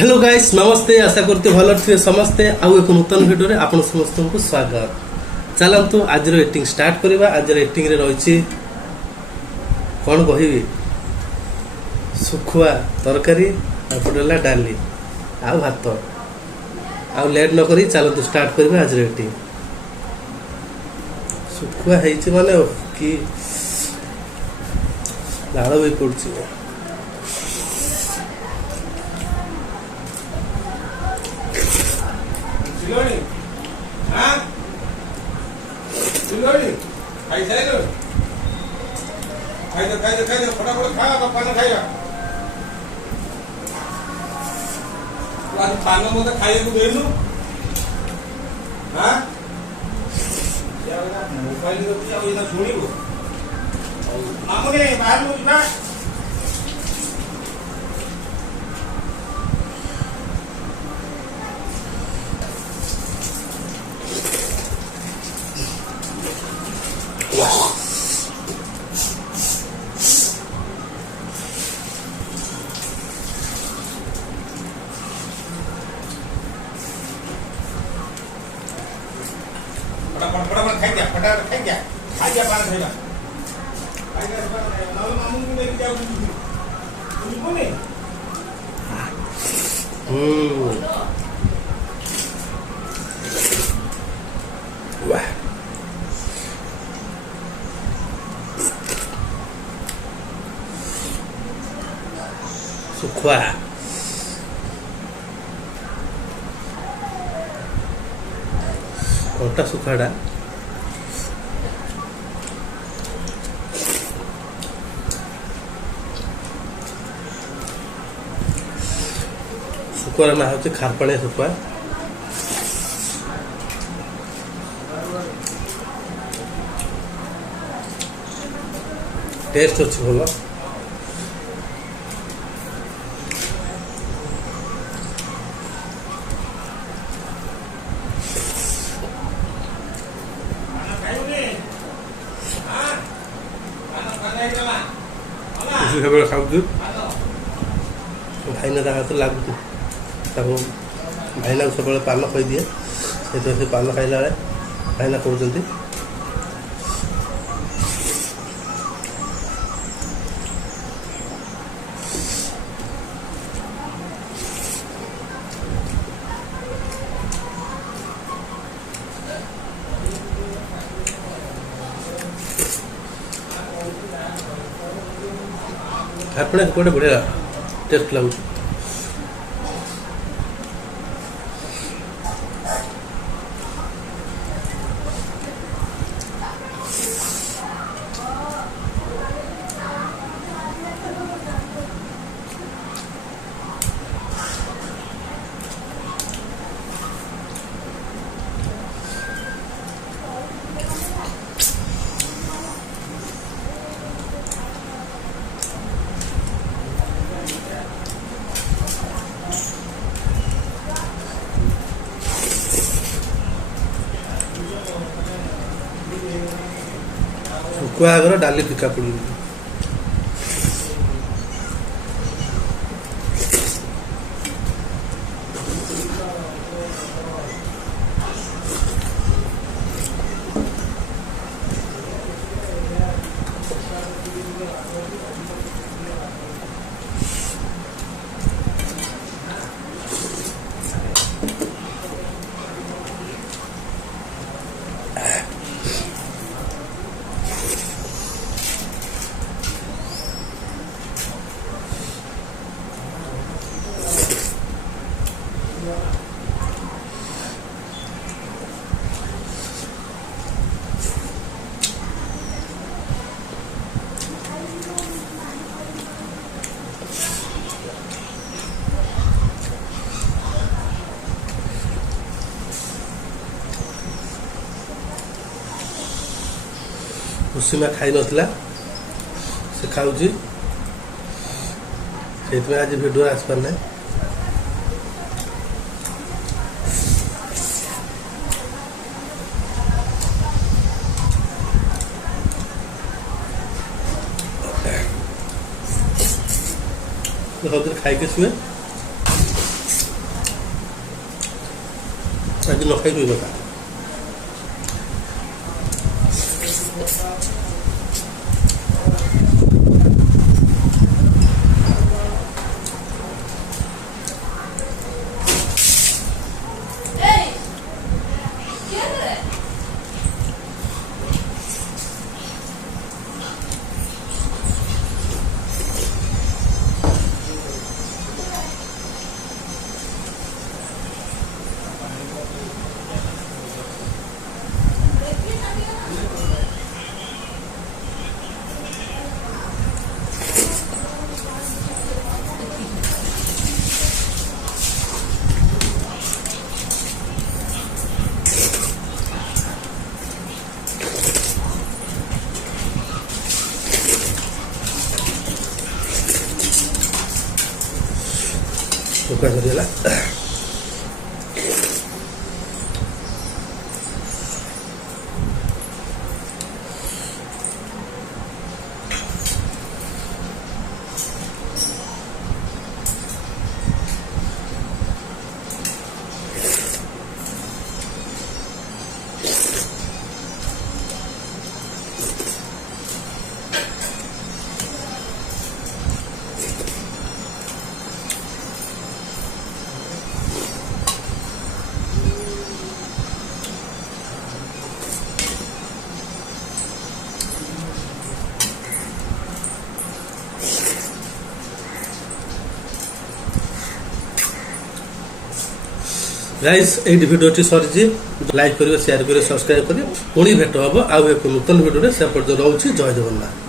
Hello guys नमस्ते आशा करते भल थे समस्ते आउ एक नूतन भिडियो रे आपण समस्त को स्वागत। चलतु आज एटिंग स्टार्ट करवा। आज एटिंग रे रही कौन कहबी सुखुआ तरकारी आपला डाली आ भात आ लेट न करी चलतु स्टार्ट करवा। आज एटिंग सुखुआ है माने कि लाड़ भी पड़ुची। पान मत खाइए देनु मोबाइल शुणु मामुने बाहर जा फटाफट खाई जा खाई जा पान खाइला मामू को लेके जाओ तुमको नहीं वाह सुखुआ कोटा सुखाड़ा सुखुआर ना हूँ खारपाणिया सुखुआ। टेस्ट अच्छी भल खाऊ भाईना तो लगुच भाईना सब पान खाई दिए से पान खाइला भाईना कहते खापड़ा गोटे बढ़िया टेस्ट लगुच। सुखुआ आगर डाली फिका पड़ी कुसुमा खाई नथिला से खाऊची से आज वीडियो आसपार ना खाई के शुए ଆଜି ନ ଖାଇ ପିଇବା କଥା। Bukan dia lah. गाइस एई भिडियोटी सरी लाइक करियो शेयर करियो सब्सक्राइब करियो पुणी भेट हम आउ एक नूतन भिडियो से पर्यटन रोचे जय जगन्नाथ।